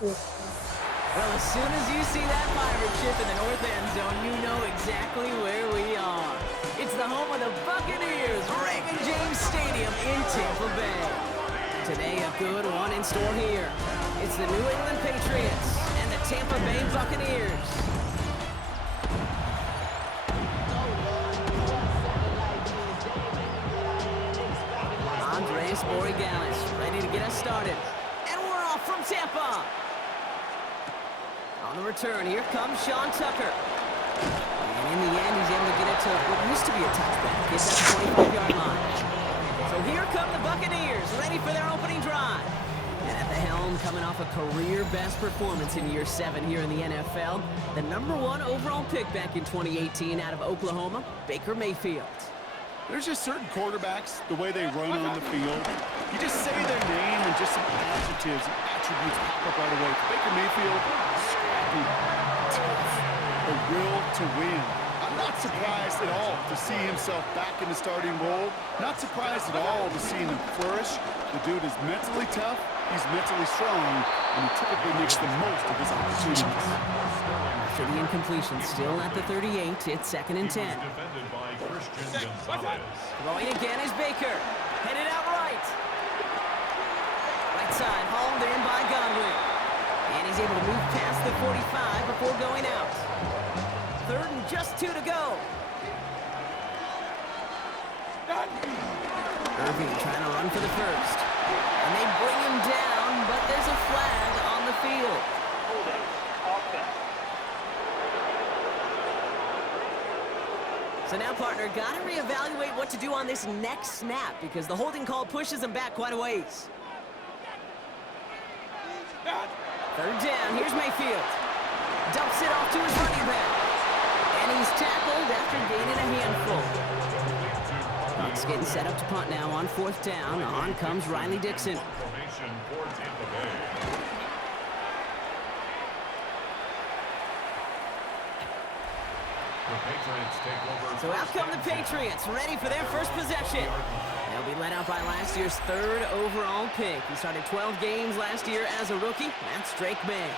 Well, as soon as you see that pirate ship in the north end zone, you know exactly where we are. It's the home of the Buccaneers, Raymond James Stadium in Tampa Bay. Today, a good one in store here. It's the New England Patriots and the Tampa Bay Buccaneers. Ready to get us started. And we're off from Tampa. On the return, here comes Sean Tucker. And in the end, he's able to get it to what used to be a touchback. It's at the 25-yard line. So here come the Buccaneers, ready for their opening drive. And at the helm, coming off a career-best performance in year 7 here in the NFL, the #1 overall pick back in 2018 out of Oklahoma, Baker Mayfield. There's just certain quarterbacks, the way they run on the field. You just say their name and just some adjectives and attributes pop up right away. Baker Mayfield, scrappy, tough, a will to win. I'm not surprised at all to see himself back in the starting role. Not surprised at all to see him flourish. The dude is mentally tough, he's mentally strong, and he typically makes the most of his opportunities. For the incompletion, still at the 38, it's 2nd and 10. Throwing again is Baker. Headed out right. Right side, hauled in by Godwin. And he's able to move past the 45 before going out. 3rd and just 2 to go. Irving trying to run for the first. And they bring him down, but there's a flag on the field. So now, partner, got to reevaluate what to do on this next snap because the holding call pushes him back quite a ways. 3rd down, here's Mayfield. Dumps it off to his running back. And he's tackled after gaining a handful. Bucks getting set up to punt now on 4th down. On comes Riley Dixon. So out come the Patriots, ready for their first possession. They'll be led out by last year's 3rd overall pick. He started 12 games last year as a rookie. That's Drake May.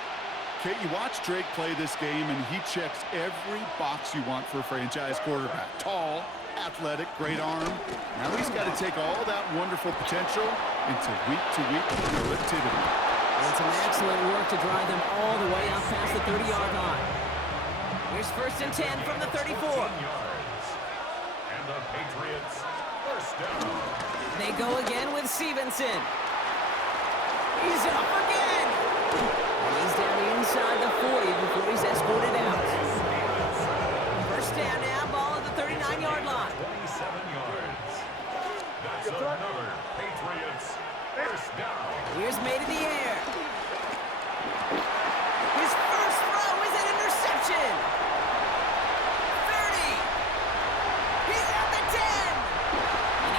Kate, you watch Drake play this game, and he checks every box you want for a franchise quarterback. Tall, athletic, great arm. Now he's got to take all that wonderful potential into week-to-week productivity. And some excellent work to drive them all the way out past the 30-yard line. Here's 1st and 10 from the 34. And the Patriots first down. They go again with Stevenson. He's off again. And he's down inside the 40 before he's escorted out. 1st down now, ball at the 39-yard line. 27 yards. That's another Patriots first down. Here's made in the air. His first throw is an interception.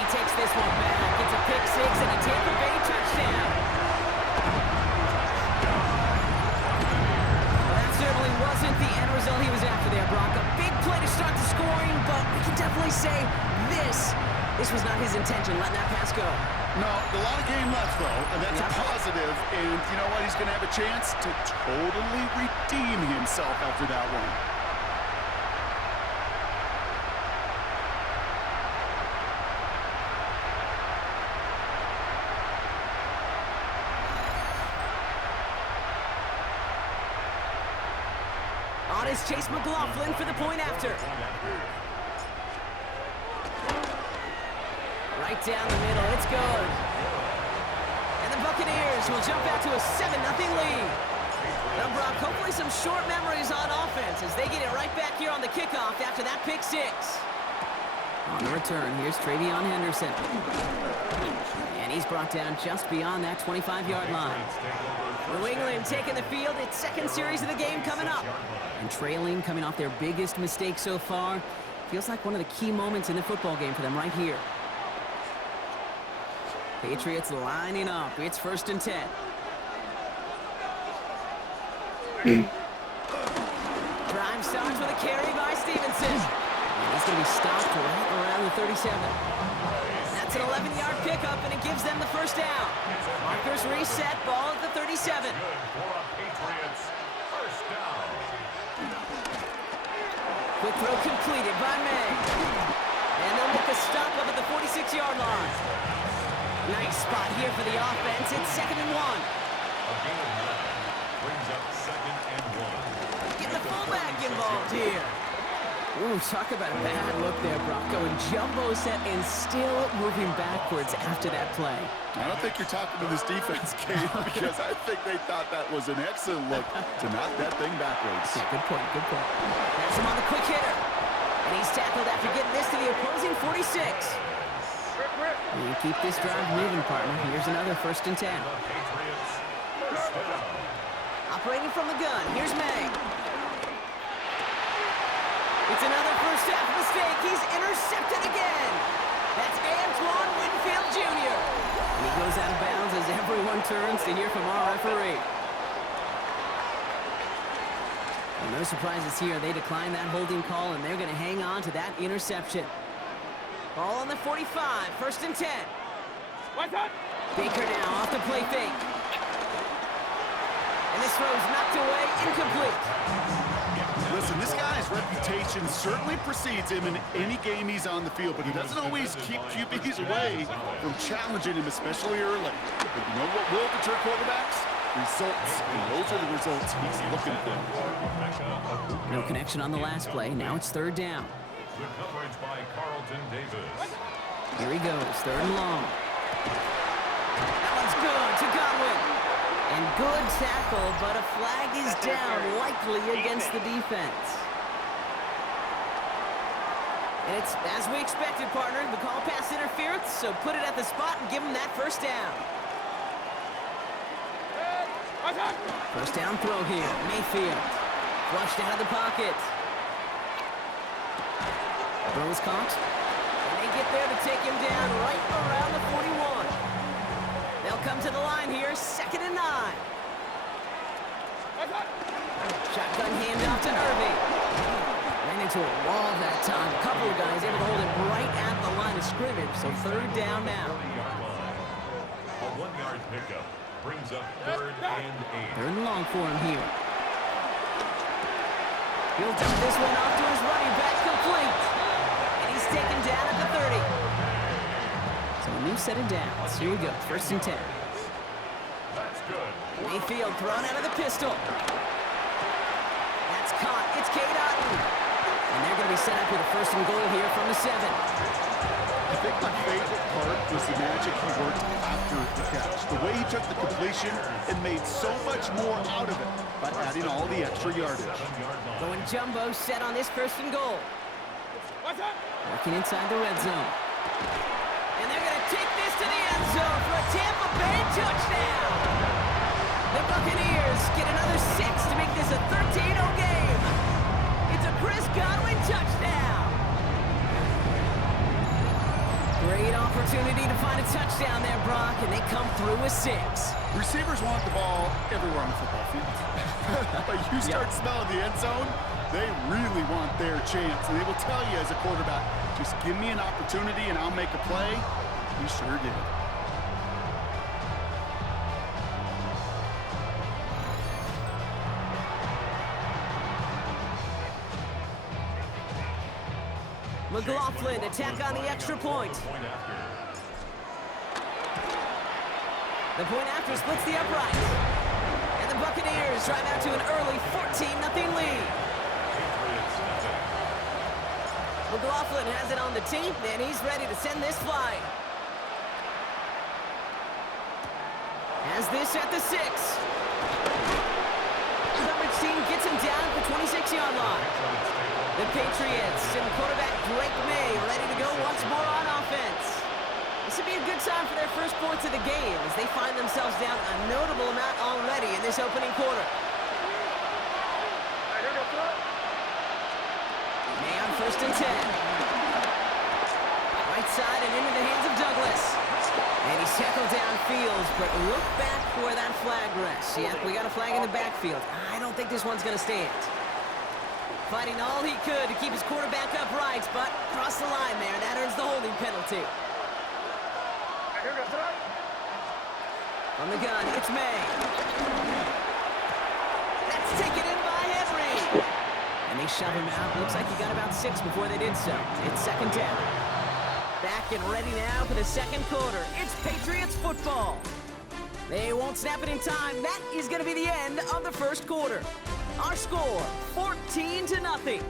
Takes this one back. It's a pick 6 and a Tampa Bay touchdown. Well, that certainly wasn't the end result he was after there, Brock. A big play to start the scoring, but we can definitely say this was not his intention, letting that pass go. No, a lot of game left, though, and that's a positive. And you know what? He's going to have a chance to totally redeem himself after that one. On is Chase McLaughlin for the point after. Right down the middle, it's good. And the Buccaneers will jump out to a 7-0 lead. Now, Brock, hopefully some short memories on offense as they get it right back here on the kickoff after that pick 6. On the return, here's Travion Henderson. And he's brought down just beyond that 25-yard line. New England taking the field, its 2nd series of the game coming up. And trailing, coming off their biggest mistake so far. Feels like one of the key moments in the football game for them right here. Patriots lining up. It's 1st and 10. Drive starts with a carry by Stevenson. And he's going to be stopped right around the 37. That's an 11-yard pickup, and it gives them the 1st down. Markers reset, ball at the 37. Quick throw completed by May. And they'll make the stop up at the 46-yard line. Nice spot here for the offense. It's 2nd and 1. A gain of 9 brings up 2nd and 1. Get the fullback involved here. Ooh, talk about a bad look there, Brock. Going jumbo set and still moving backwards after that play. I don't think you're talking to this defense, Kate, because I think they thought that was an excellent look to knock that thing backwards. Yeah, good point, good point. That's him on the quick hitter. And he's tackled after getting this to the opposing 46. You keep this drive moving, partner. Here's another 1st and 10. Patriots, first down. Operating from the gun, here's May. It's another first half mistake. He's intercepted again. That's Antoine Winfield Jr. And he goes out of bounds as everyone turns to hear from our referee. Well, no surprises here. They decline that holding call, and they're going to hang on to that interception. Ball on the 45, 1st and 10. Baker now off the play fake. And this throw's knocked away, incomplete. Listen, this guy's reputation certainly precedes him in any game he's on the field, but he doesn't always keep QBs away from challenging him, especially early. But you know what will deter quarterbacks? Results, and those are the results he's looking for. No connection on the last play. Now it's 3rd down. Good coverage by Carlton Davis. Here he goes, 3rd and long. That one's good to Godwin. And good tackle, but a flag is down, likely against the defense. And it's as we expected, partner. The call pass interference, so put it at the spot and give him that 1st down. 1st down throw here. Mayfield. Flushed out of the pocket. Throw is caught. And they get there to take him down right around the 41. They'll come to the line here, 2nd and 9. Shotgun handoff to Irving. Ran into a wall that time. A couple of guys able to hold it right at the line of scrimmage, so 3rd down now. A 1-yard pickup brings up 3rd and 8. 3rd and long for him here. He'll dump this one off to his running back, complete. And he's taken down at the 30. So a new set of downs. Here we go, 1st and 10. That's good. Mayfield thrown out of the pistol. That's caught. It's Cade Otton. And they're going to be set up with a 1st and goal here from the 7. I think my favorite part was the magic he worked after the catch. The way he took the completion and made so much more out of it by adding all the extra yardage. Going jumbo set on this 1st and goal. Working inside the red zone. And they're going to take this to the end zone for a Tampa Bay touchdown. The Buccaneers get another 6 to make this a 13-0 game. It's a Chris Godwin touchdown. Great opportunity to find a touchdown there, Brock, and they come through with 6. Receivers want the ball everywhere on the football field. But you start smelling the end zone, they really want their chance. And they will tell you as a quarterback, just give me an opportunity and I'll make a play. He sure did. McLaughlin attack on the extra point. The point after splits the upright. And the Buccaneers drive out to an early 14-0 lead. McLaughlin has it on the tee, and he's ready to send this flying. Has this at the 6. Coverage team gets him down at the 26-yard line. The Patriots and quarterback Drake May ready to go once more on offense. This would be a good time for their first points of the game as they find themselves down a notable amount already in this opening quarter. May on 1st and 10. Right side and into the hands of Douglas. And he's tackled downfield, but look back for that flag rests. Yeah, we got a flag in the backfield. I don't think this one's going to stand. Fighting all he could to keep his quarterback upright, but crossed the line there, and that earns the holding penalty. From the gun, it's May. That's taken in by Henry. And they They shove him out. Looks like he got about 6 before they did so. It's second down. Back and ready now for the second quarter. It's Patriots football. They won't snap it in time. That is going to be the end of the first quarter. Our score, 14-0.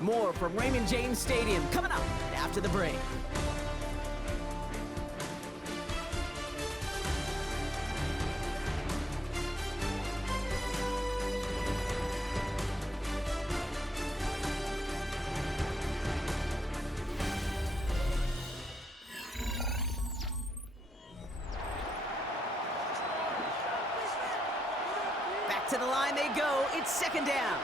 More from Raymond James Stadium coming up after the break. To the line they go. It's second down.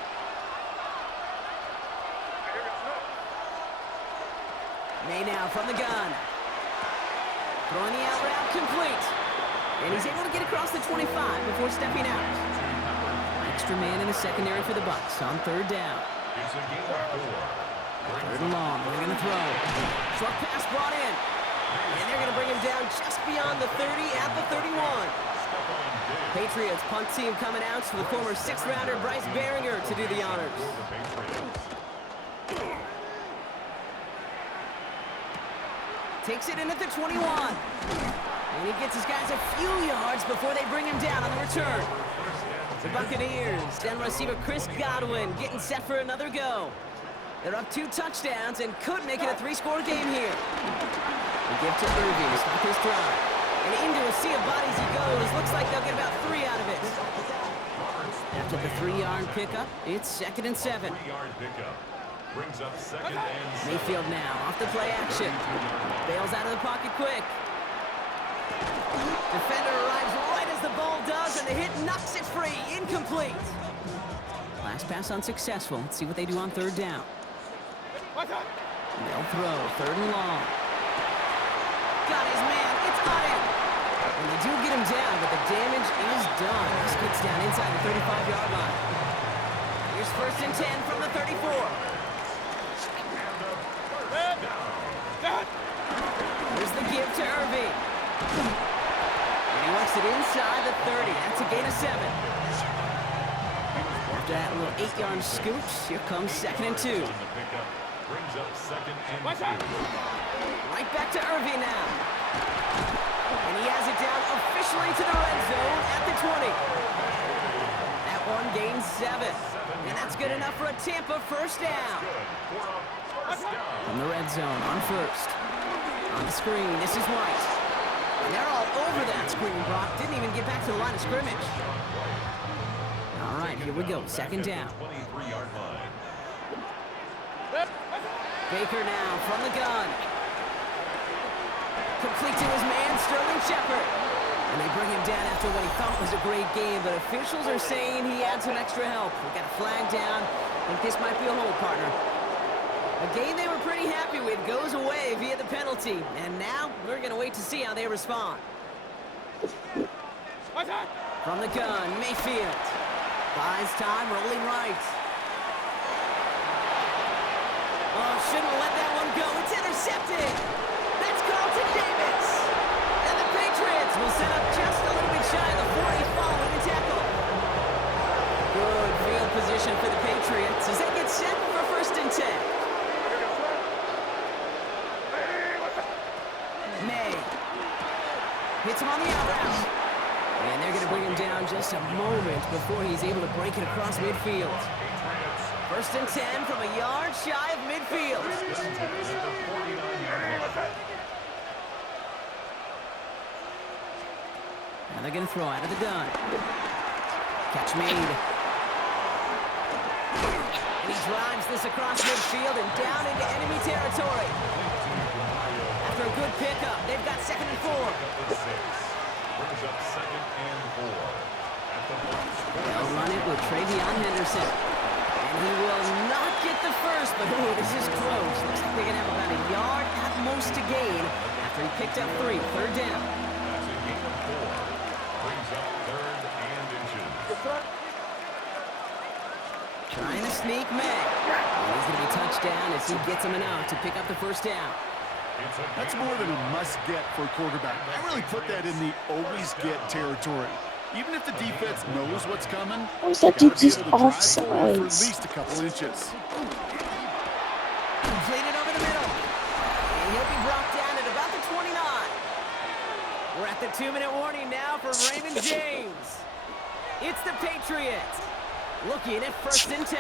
May now from the gun. Throwing the out route complete. And he's able to get across the 25 before stepping out. Extra man in the secondary for the Bucs on third down. It's a game of 4. Third and long. They're going to throw. Short pass brought in. And they're going to bring him down just beyond the 30 at the 31. Patriots punt team coming out to the former 6th-rounder Bryce Behringer to do the honors. Takes it in at the 21. And he gets his guys a few yards before they bring him down on the return. The Buccaneers, then receiver Chris Godwin getting set for another go. They're up 2 touchdowns and could make it a 3-score game here. They give to Irving to stop his drive. And into a sea of bodies he goes. Looks like they'll get about 3 out of it. After the 3-yard pickup, it's second and 7. 3-yard pickup brings up second and 7. Mayfield now off the play action. Bails out of the pocket quick. Defender arrives right as the ball does, and the hit knocks it free. Incomplete. Last pass unsuccessful. Let's see what they do on third down. They'll throw. Third and long. Got his man. It's on it. And they do get him down, but the damage is done. This gets down inside the 35-yard line. Here's first and 10 from the 34. Here's the give to Irving. And he works it inside the 30. That's a gain of 7. After that little 8-yard scoot, here comes second and 2. Brings up second and 2. Right back to Irving now. And he has it down officially to the red zone at the 20. That one gains 7. And that's good enough for a Tampa first down. From the red zone on first. On the screen, this is White. And they're all over that screen, Brock. Didn't even get back to the line of scrimmage. All right, here we go. Second down. 23-yard line. Baker now from the gun. Complete to his man, Sterling Shepard. And they bring him down after what he thought was a great game, but officials are saying he had some extra help. We got a flag down. I think this might be a hold, partner. A game they were pretty happy with goes away via the penalty. And now we're going to wait to see how they respond. From the gun, Mayfield. Buys time, rolling right. Oh, shouldn't let that one go. It's intercepted. That's Carlton Davis. And the Patriots will set up just a little bit shy of the 40 following the tackle. Good field position for the Patriots as they get set for first and 10. May hits him on the out route. And they're going to bring him down just a moment before he's able to break it across midfield. First and 10 from a yard shy of midfield. Now they're going to throw out of the gun. Catch made. And he drives this across midfield and down into enemy territory. After a good pickup, they've got second and 4. Brings up second and 4. They'll run it with Travion Henderson. And he will not get the first, but ooh, this is close. Looks like they're going to have about a yard at most to gain after he picked up 3. Third down. That's a gain of 4. Brings up third and inches. Trying to sneak May. And he's going to be touched down as he gets him enough to pick up the first down. That's more than a must-get for a quarterback. I really put that in the always-get territory. Even if the defense knows what's coming, How is that you dude gotta be just able to drive forward for at offsides? least a couple inches. Completed over the middle. And he'll be brought down at about the 29. We're at the 2-minute warning now for Raymond James. It's the Patriots. Looking at 1st and 10.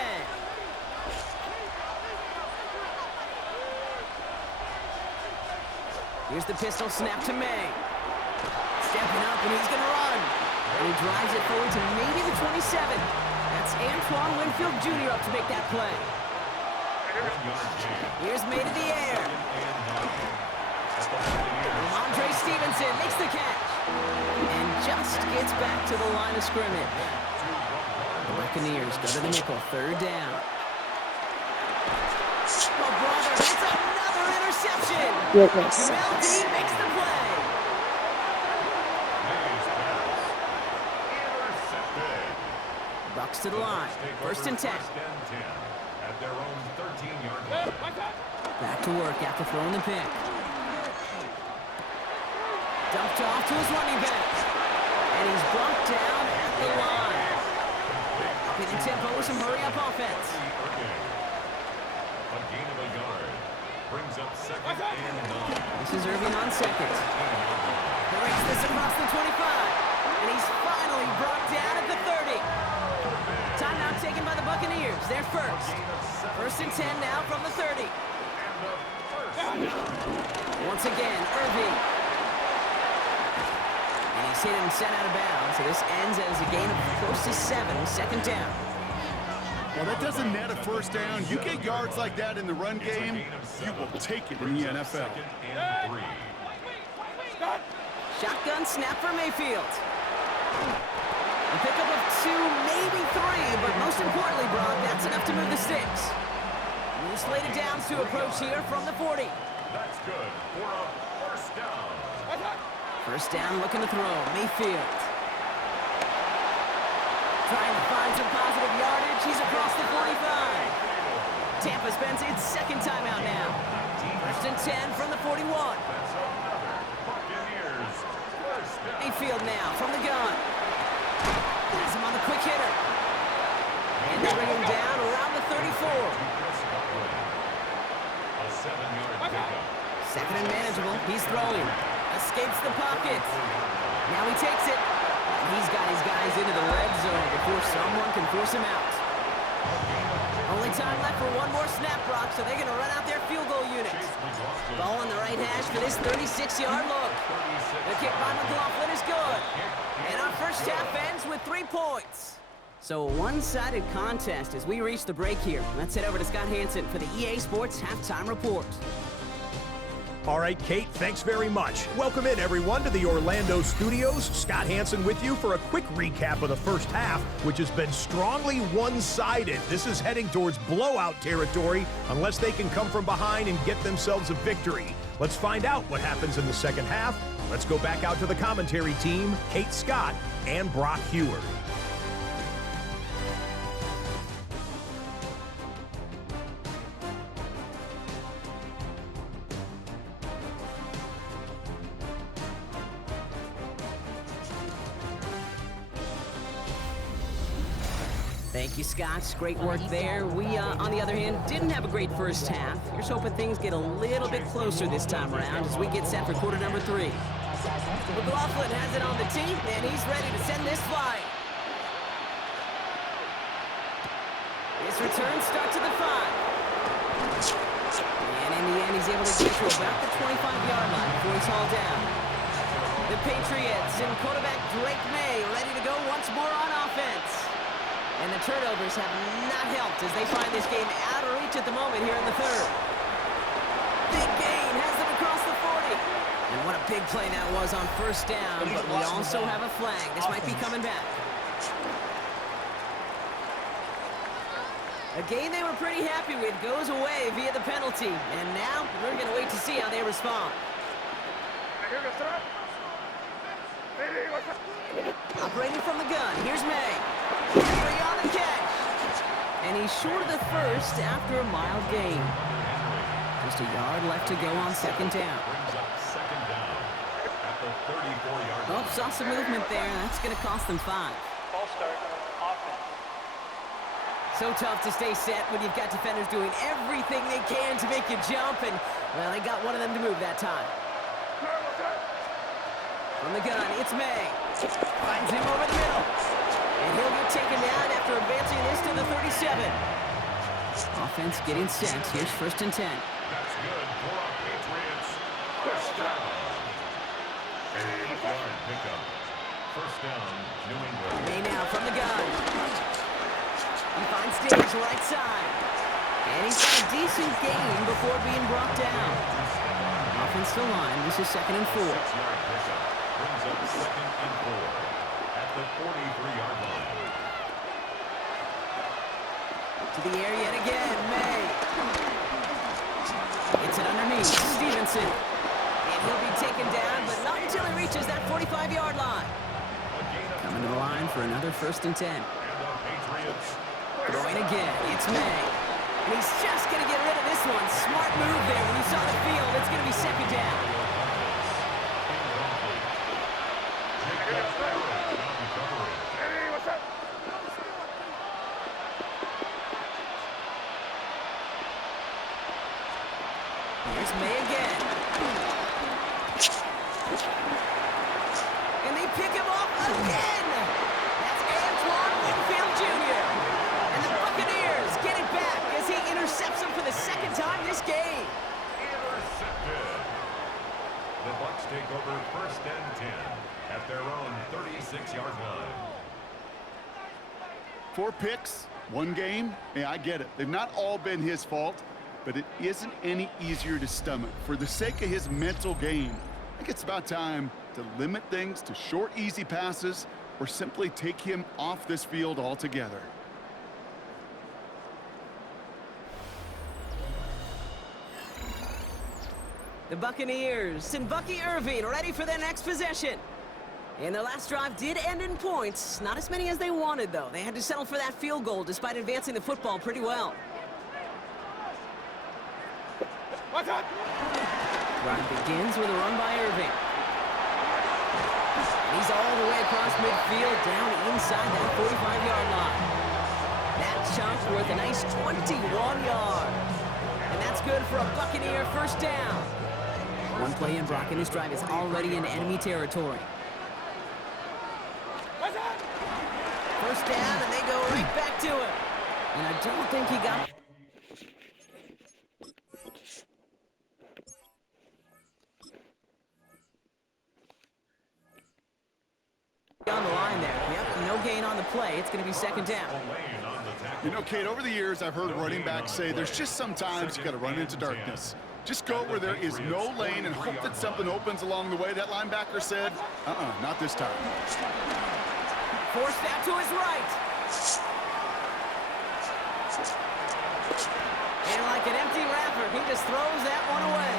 Here's the pistol snap to May. Stepping up, and he's going to run. And he drives it forward to maybe the 27. That's Antoine Winfield Jr. up to make that play. Here's May to the air. Andre Stevenson makes the catch. And just gets back to the line of scrimmage. The Buccaneers go to the nickel, 3rd down. Oh, brother, it's another interception. Goodness Mel D sakes. makes the play. Bucks to the line. 1st and 10. At their own 13-yard line. Back to work after throwing the pick. Dumped off to his running back. And he's brought down at the line. Upping the tempo with some hurry-up offense. A gain of a yard. Brings up 2nd and 9. This is Irving on 2nd. He rakes this across the 25. And he's finally brought down at the 30. Timeout taken by the Buccaneers. They're first. 1st and 10 now from the 30. Once again, Irving. And he's hit and sent out of bounds. So this ends as a gain of close to 7. 2nd down. Well, that doesn't net a 1st down. You get yards like that in the run game, you will take it in the NFL. 2nd and 3. Shotgun snap for Mayfield. A pickup of 2, maybe 3, but most importantly, Brock, that's enough to move the sticks. New slated downs to approach here from the 40. That's good for a 1st down. 1st down, looking to throw. Mayfield. Trying to find some positive yardage. He's across the 45. Tampa spends its 2nd timeout now. 1st and 10 from the 41. That's another Buccaneers 1st down. Mayfield now from the gun. Has him on the quick hitter. And they bring him down around the 34. A 7-yard pickup. 2nd and manageable. He's throwing. Escapes the pocket. Now he takes it. He's got his guys into the red zone before someone can force him out. Only time left for one more snap, Brock, so they're going to run out their field goal unit. Ball on the right hash for this 36-yard look. The kick by McLaughlin is good. And our first half ends with 3 points. So a one-sided contest as we reach the break here. Let's head over to Scott Hansen for the EA Sports Halftime Report. All right, Kate, thanks very much. Welcome in, everyone, to the Orlando studios. Scott Hansen with you for a quick recap of the first half, which has been strongly one-sided. This is heading towards blowout territory unless they can come from behind and get themselves a victory. Let's find out what happens in the second half. Let's go back out to the commentary team, Kate Scott and Brock Heward. Thank you, Scott. Great work there. We, on the other hand, didn't have a great first half. Here's hoping things get a little bit closer this time around as we get set for quarter number 3. McLaughlin has it on the tee, and he's ready to send this flying. His return starts at the 5. And in the end, he's able to get to about the 25-yard line before he's hauled down. The Patriots and quarterback Drake May ready to go once more on offense. And the turnovers have not helped as they find this game out of reach at the moment here in the 3rd. Big gain has them across the 40. And what a big play that was on 1st down, but we also have a flag. This might be coming back. A game they were pretty happy with goes away via the penalty. And now we're going to wait to see how they respond. Operating from the gun, here's May. Henry on the catch. And he's short of the 1st after a mild gain. Just a yard left to go on 2nd down. Brings up 2nd down at the 33. 34-yard Oh, line. saw some movement there. That's going to cost them 5. Ball start, offense. So tough to stay set when you've got defenders doing everything they can to make you jump, and, well, they got one of them to move that time. From the gun, it's May. Finds him over the middle. And he'll get taken down after advancing this to the 37. Offense getting set. Here's 1st and 10. That's good for our Patriots. First down. 8-yard pickup. First down, New England. May now from the gun. He finds Diggs right side. And he's got a decent gain before being brought down. Offensive line, this is 2nd and 4. 6-yard pickup. Brings up 2nd and 4 at the 43-yard line. To the air yet again, May. It's it underneath, Stevenson. And he'll be taken down, but not until he reaches that 45-yard line. Coming to the line for another 1st and 10. And the Patriots. Throwing again, it's May. And he's just going to get rid of this one. Smart move there when he saw the field. It's going to be 2nd down. Here's May again. And they pick him off again. That's Antoine Winfield Jr. And the Buccaneers get it back as he intercepts him for the 2nd time this game. Intercepted. The Bucs take over 1st and 10 at their own 36-yard line. 4 picks, 1 game. Yeah, I get it. They've not all been his fault, but it isn't any easier to stomach. For the sake of his mental game, I think it's about time to limit things to short, easy passes or simply take him off this field altogether. The Buccaneers and Bucky Irving ready for their next possession. And their last drive did end in points. Not as many as they wanted, though. They had to settle for that field goal despite advancing the football pretty well. Drive begins with a run by Irving. And he's all the way across midfield, down inside that 45-yard line. That chunk worth a nice 21 yards. And that's good for a Buccaneer 1st down. One play in, Brock, and his drive is already in enemy territory. 1st down, and they go right back to him. And I don't think he got... on the line there. Yep, no gain on the play. It's going to be 2nd down. You know, Kate, over the years, I've heard running backs say there's just sometimes you got to run into darkness. Just go where there is no lane and hope that something opens along the way. That linebacker said, not this time. Forced out to his right. And like an empty wrapper, he just throws that one away.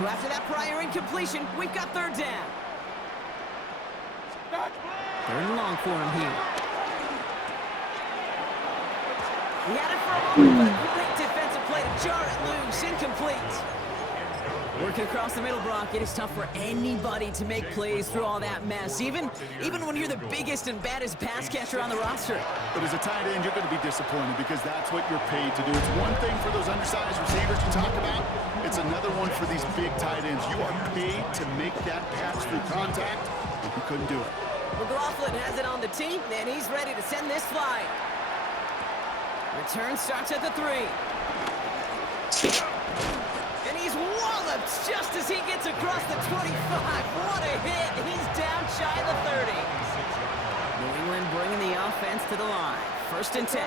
So after that prior incompletion, we've got 3rd down. 3rd and long for him here. He had it for a moment, but a great defensive play to jar it loose. Incomplete. Working across the middle, Brock, it is tough for anybody to make plays through all that mess, even when you're the biggest and baddest pass catcher on the roster. But as a tight end, you're going to be disappointed because that's what you're paid to do. It's one thing for those undersized receivers you talk about. It's another one for these big tight ends. You are paid to make that catch through contact, and you couldn't do it. McLaughlin has it on the tee, and he's ready to send this flying. Return starts at the 3. And he's walloped just as he gets across the 25. What a hit. He's down shy of the 30. New England bringing the offense to the line. 1st and 10.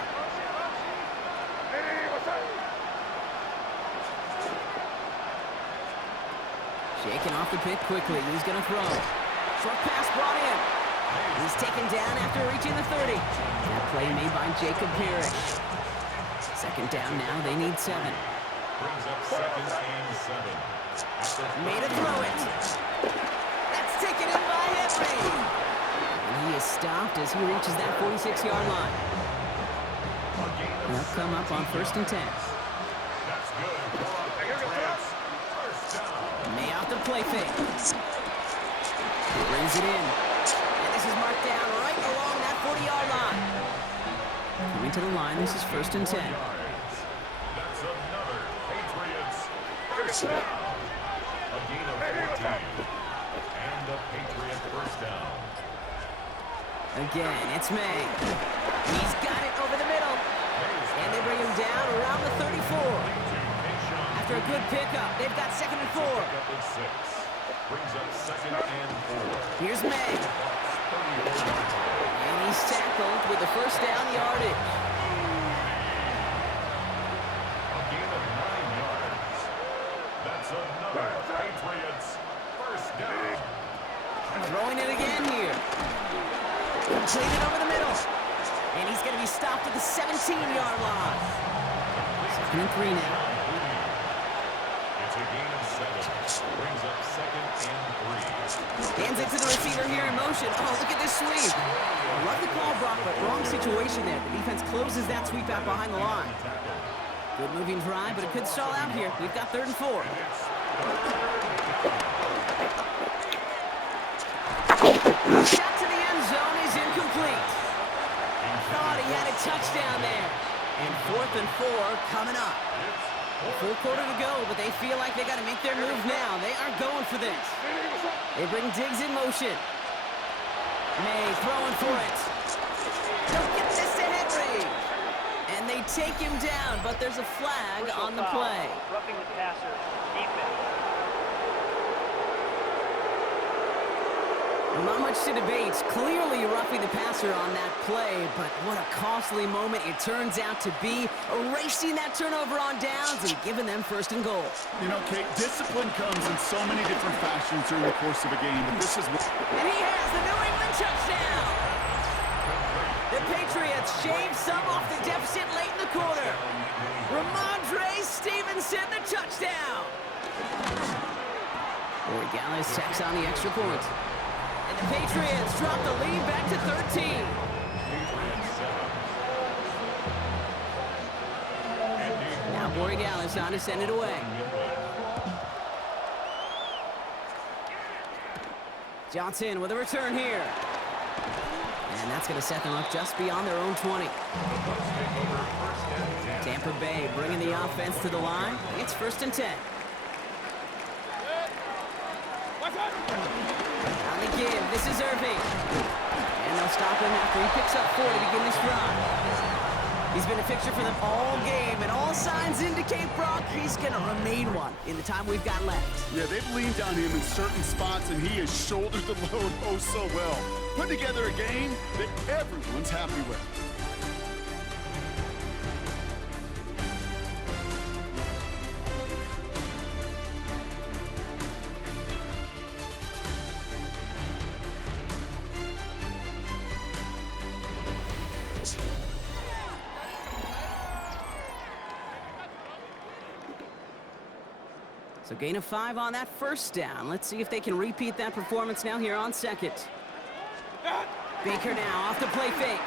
Shaking off the pick quickly. He's going to throw. Short pass brought in. He's taken down after reaching the 30. That play made by Jacob Parrish. 2nd down now. They need 7. Brings up 2nd and 7. Made a throw it. That's taken in by Henry. And he is stopped as he reaches that 46-yard line. They'll come up on 1st and 10. That's good. May May out the play fake. He brings it in. And this is marked down right along that 40-yard line. Coming to the line, this is 1st and 10. That's another Patriots first down. A gain of 14. And a Patriot first down. Again, it's May. He's got it over the middle. And they bring him down around the 34. After a good pickup, they've got 2nd and 4. Pickup of 6. Brings up 2nd and 4. Here's May. And he's tackled with the first down yardage. A gain of 9 yards. That's another Patriots first down. Throwing it again here. Completed over the middle. And he's going to be stopped at the 17-yard line. 2nd and 3 now. It's a gain of 7. Brings up 2nd and 3. Hands it to the receiver here in motion. Oh, look at this sweep. I love the call, Brock, but wrong situation there. The defense closes that sweep out behind the line. Good moving drive, but it could stall out here. We've got 3rd and 4. Shot to the end zone is incomplete. Thought he had a touchdown there. And 4th and 4 coming up. A full quarter to go, but they feel like they got to make their move now. They are going for this. They bring Diggs in motion. May throwing for it. Don't get this to Henry. And they take him down, but there's a flag on the play. Roughing the passer. Defense. Not much to debate. Clearly roughing the passer on that play, but what a costly moment it turns out to be, erasing that turnover on downs and giving them 1st and goal. You know, Kate, discipline comes in so many different fashions during the course of a game, but this is what... And he has the New England touchdown! The Patriots shave some off the deficit late in the quarter. Ramondre Stevenson, the touchdown! Boy, Gallis tacks on the extra point. And the Patriots drop the lead back to 13. Now Borregales on to send it away. Johnson with a return here. And that's going to set them up just beyond their own 20. Tampa Bay bringing the offense to the line. It's 1st and 10. On the give, this is Irving. And they'll stop him after he picks up 4 to begin this drive. He's been a fixture for them all game, and all signs indicate, Brock, he's going to remain one in the time we've got left. Yeah, they've leaned on him in certain spots, and he has shouldered the load oh so well. Put together a game that everyone's happy with. So gain of 5 on that first down. Let's see if they can repeat that performance now here on 2nd. Baker now off the play fake.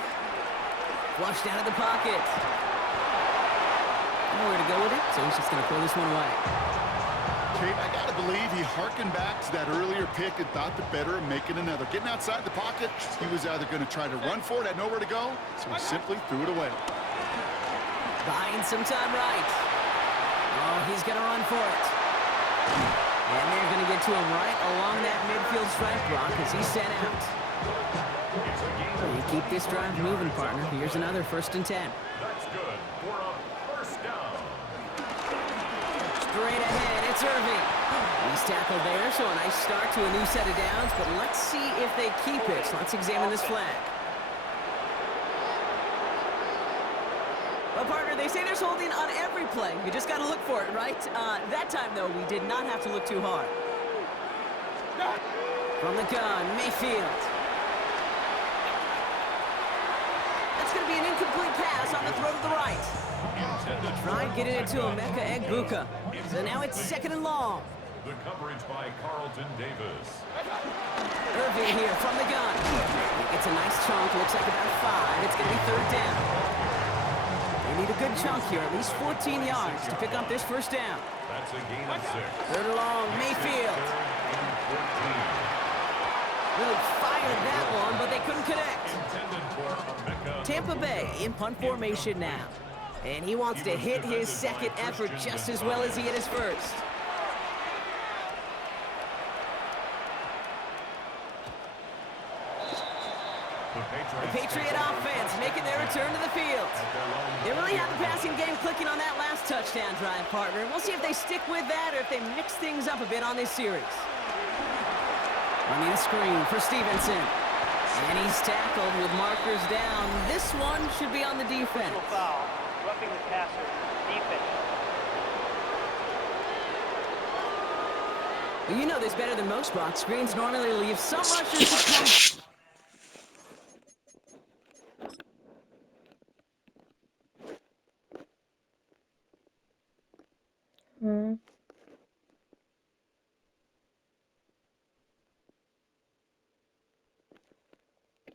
Flushed out of the pocket. Nowhere to go with it, so he's just going to throw this one away. Kate, I got to believe he harkened back to that earlier pick and thought the better of making another. Getting outside the pocket, he was either going to try to run for it, had nowhere to go, so he simply threw it away. Buying some time right. Oh, he's going to run for it. And they're going to get to him right along that midfield stripe, Brock, as he's sent out. You keep this drive moving, partner. Here's another 1st and 10. That's good for a first down. Straight ahead, it's Irving. He's tackled there, so a nice start to a new set of downs, but let's see if they keep it. Let's examine this flag. Well, partner, they say there's holding on every play. You just got to look for it, right? That time, though, we did not have to look too hard. From the gun, Mayfield. That's going to be an incomplete pass on the throw to the right. Tried getting it to Emeka Egbuka. So now it's 2nd and long. The coverage by Carlton Davis. Irving here from the gun. It's a nice chunk. Looks like about 5. It's going to be 3rd down. They need a good chunk here, at least 14 yards to pick up this first down. That's a gain of 6. 3rd and long, Mayfield. Really fired that one, but they couldn't connect. Intended for Emeka. Tampa Bay in punt formation now. And he wants to hit his second effort just as well as he hit his first. The Patriot offense making their return to the field. They really have the passing game clicking on that last touchdown drive, partner. We'll see if they stick with that or if they mix things up a bit on this series. Running the screen for Stevenson. And he's tackled with markers down. This one should be on the defense. Foul. Roughing the passer. Defense. Well, you know this better than most box screens normally leave some rushers to come.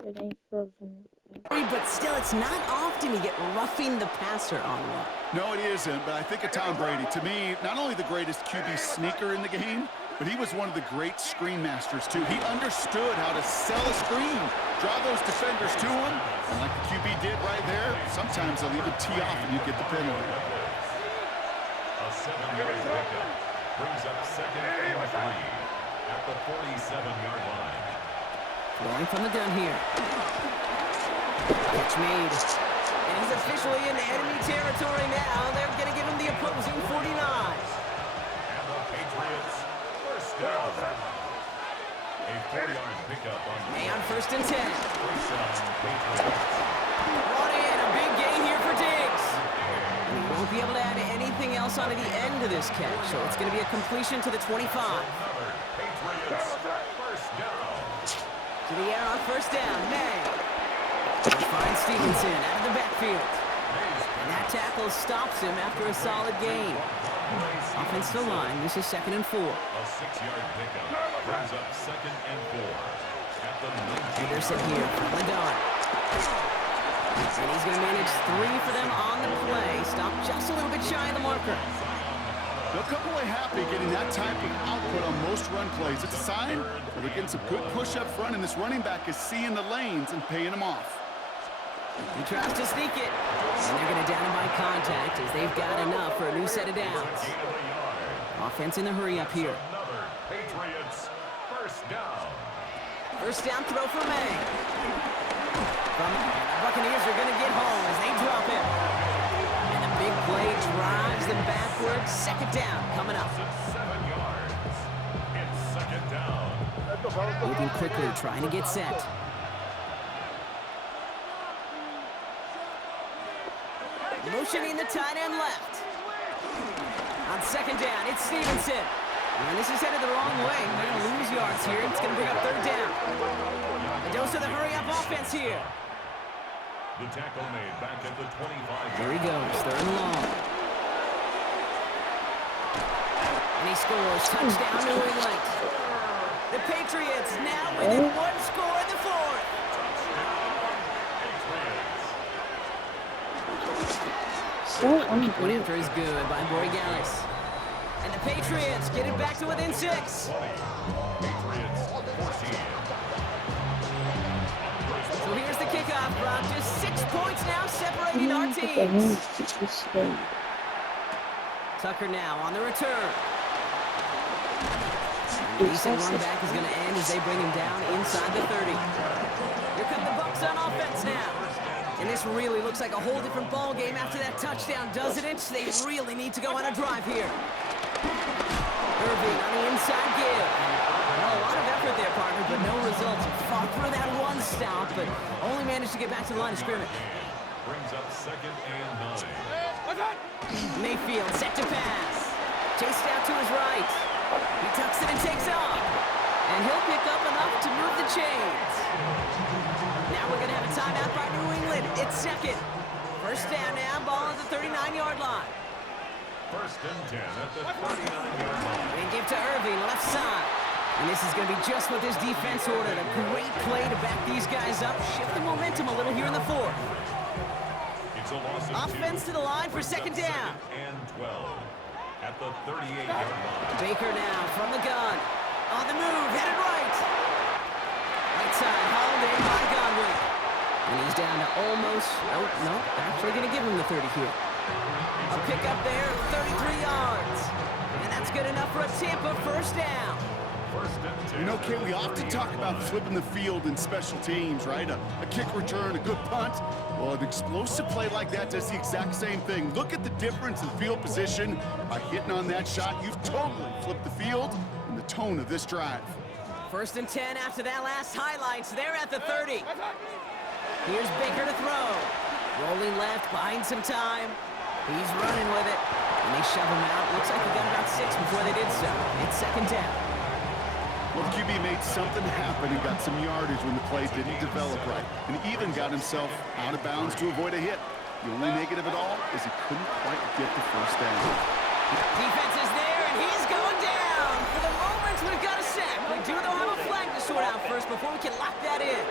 It ain't frozen. But still, it's not often you get roughing the passer on one. No, it isn't, but I think of Tom Brady. To me, not only the greatest QB sneaker in the game, but he was one of the great screen masters, too. He understood how to sell a screen, draw those defenders to him, and like the QB did right there, sometimes they'll even tee off and you get the penalty. A 7-yard pickup brings up second and 3 at the 47-yard line. Going from the gun here. Catch made. And he's officially in enemy territory now. They're going to give him the opposing 49. And the Patriots first down. A 4-yard pickup on May on first and 10. first down, Patriots. Brought in a big gain here for Diggs. And he won't be able to add anything else onto the end of this catch, so it's going to be a completion to the 25. Another Patriots first down. To the air on first down, May. He finds Stevenson out of the backfield. And that tackle stops him after a solid gain. Offensive line, this is 2nd and 4. A 6-yard pickup brings up 2nd and 4 at the 19. Anderson here from the gun. And he's going to manage 3 for them on the play. Stop just a little bit shy of the marker. They'll come away happy getting that type of output on most run plays. It's a sign that they're getting some good push up front, and this running back is seeing the lanes and paying them off. He tries to sneak it. And they're going to down him by contact as they've got enough for a new set of downs. Offense in the hurry up here. Another Patriots first down. First down throw for May. From the Buccaneers are going to get home as they drop him. And the big play drives them backwards. 2nd down coming up. 7 yards. It's 2nd down. Moving quickly, trying to get set. Motioning the tight end left. On 2nd down, it's Stevenson. And this is headed the wrong way. They're going to lose yards here. It's going to bring up 3rd down. A dose of the hurry-up offense here. The tackle made back at the 25. There he goes, 3rd and long. And he scores. Touchdown, New England. The Patriots now within 1 score in the 4th. So One unbelievable. after is good by Borregales. And the Patriots get it back to within 6. Patriots 14. So here's the kickoff, Brock. Just 6 points now separating our teams. Tucker now on the return. Decent run back is going to end as they bring him down inside the 30. Here come the Bucs on offense now. And this really looks like a whole different ball game after that touchdown, doesn't it? They really need to go on a drive here. Irving on the inside give. Well, a lot of effort there, partner, but no results. Fought through that run stop, but only managed to get back to the line of scrimmage. Brings up 2nd and 9. Mayfield set to pass. Chased out to his right. He tucks it and takes off. And he'll pick up enough to move the chains. Now we're going to have a timeout by New England. It's 2nd. First down now, ball at the 39-yard line. 1st and 10 at the 39-yard line. They give to Irving, left side. And this is going to be just what this defense ordered. A great play to back these guys up. Shift the momentum a little here in the 4th. It's a loss of 2. Offense to the line for 2nd down. 2nd and 12 at the 38-yard line. Baker now from the gun. On the move, headed right. outside, hauled in by Godwin. And he's down to almost, nope, actually going to give him the 30 here. A pickup there, 33 yards. And that's good enough for a Tampa first down. You know, Kate, we often talk about flipping the field in special teams, right? A kick return, a good punt. Well, an explosive play like that does the exact same thing. Look at the difference in field position. By hitting on that shot, you've totally flipped the field and the tone of this drive. 1st and 10 after that last highlights. They're at the 30. Here's Baker to throw. Rolling left, buying some time. He's running with it. And they shove him out. Looks like he got about 6 before they did so. It's 2nd down. Well, the QB made something happen and got some yardage when the play didn't develop right. And even got himself out of bounds to avoid a hit. The only negative at all is he couldn't quite get the first down. Defense is there, and he's going down. For the moment, we've got a sack. We do, though, have a flag to sort out first before we can lock that in.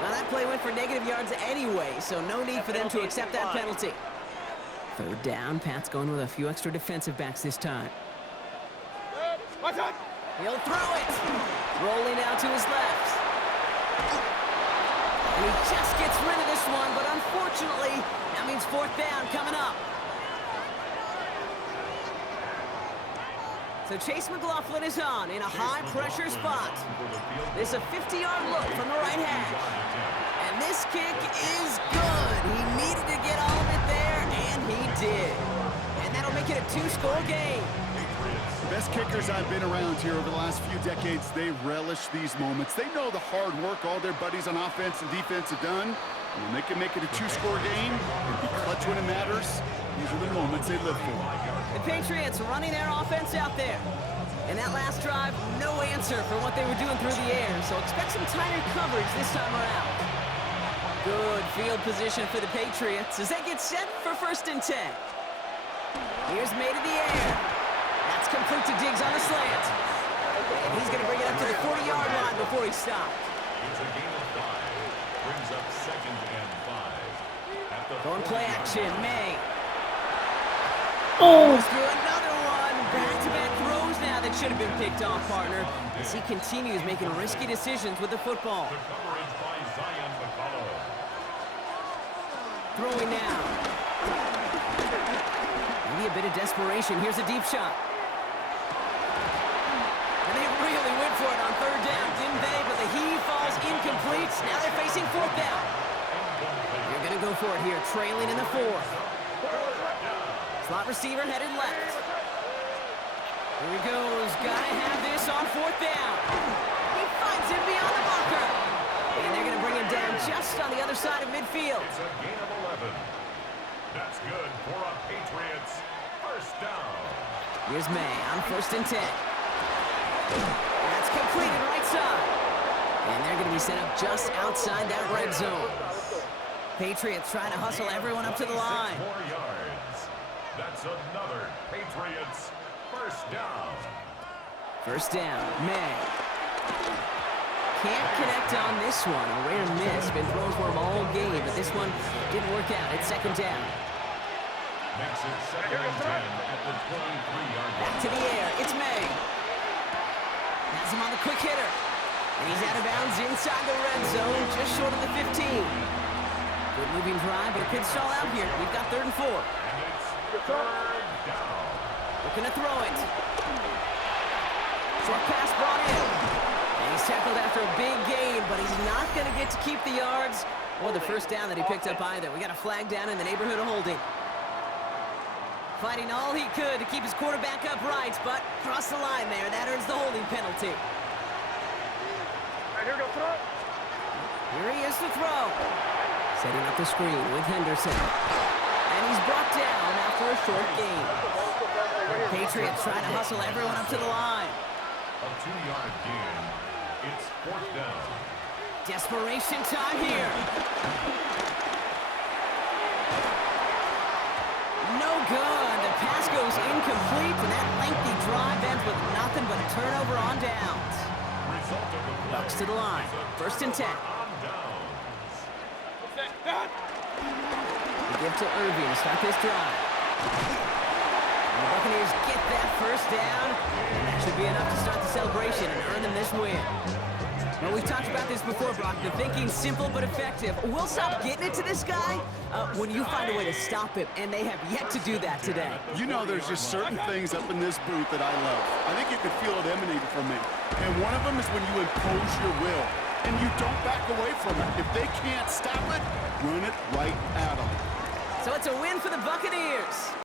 Now, that play went for negative yards anyway, so no need for them to accept that penalty. 3rd down, Pat's going with a few extra defensive backs this time. He'll throw it. Rolling out to his left. And he just gets rid of this one, but unfortunately, that means 4th down coming up. So Chase McLaughlin is on in a high-pressure spot. This is a 50-yard look from the right hash. And this kick is good. He needed to get all of it there, and he did. And that'll make it a 2-score game. Best kickers I've been around here over the last few decades, they relish these moments. They know the hard work all their buddies on offense and defense have done. And when they can make it a 2-score game and be clutch when it matters, these are the moments they live for. The Patriots running their offense out there. And that last drive, no answer for what they were doing through the air, so expect some tighter coverage this time around. Good field position for the Patriots as they get set for 1st and 10. Here's May to the air. That's complete to Diggs on the slant. And he's going to bring it up to the 40-yard line before he stopped. It's a gain of 5. Brings up 2nd and 5. At the Going play action, May. Oh, Through another one. Back-to-back throws now that should have been picked off, partner, as he continues making risky decisions with the football. the coverage by Zion McCullough. Throwing now. Maybe a bit of desperation. Here's a deep shot. And they really went for it on 3rd down, didn't they? But the heave falls incomplete. Now they're facing 4th down. They're going to go for it here, trailing in the 4th. Slot receiver headed left. Here he goes. Gotta have this on 4th down. He finds him beyond the marker. And they're going to bring him down just on the other side of midfield. It's a gain of 11. That's good for a Patriots first down. Here's May on 1st and 10. That's completed right side. And they're going to be set up just outside that red zone. Patriots trying to hustle everyone up to the line. 6 more yards. That's another Patriots first down. 1st down, May. Can't connect on this one. A rare miss. Been thrown for him all game, but this one didn't work out. It's 2nd down. Makes it 2nd and 10 at the 23-yard Back to the air. It's May. Has him on the quick hitter. And he's out of bounds inside the red zone, just short of the 15. Good moving drive, but it could stall out here. We've got 3rd and 4. And it's 3rd down. Looking to throw it. Short pass brought in. And he's tackled after a big gain, but he's not going to get to keep the yards or the first down that he picked up either. We got a flag down in the neighborhood of holding. Fighting all he could to keep his quarterback upright, but crossed the line there. That earns the holding penalty. Here he is to throw. Setting up the screen with Henderson. And he's brought down after a short gain. Patriots trying to hustle everyone up to the line. A 2-yard gain. It's 4th down. Desperation time here. No good. The pass goes incomplete, and that lengthy drive ends with nothing but a turnover on downs. Result of the play. Bucks to the line. 1st and 10. On downs. The give to Irving to start this drive. And the Buccaneers get that first down, and that should be enough to start the celebration and earn them this win. Well, we've talked about this before, Brock. The thinking's simple but effective. We'll stop getting it to this guy when you find a way to stop him, and they have yet to do that today. You know, there's just certain things up in this booth that I love. I think you can feel it emanating from me. And one of them is when you impose your will, and you don't back away from it. If they can't stop it, run it right at them. So it's a win for the Buccaneers.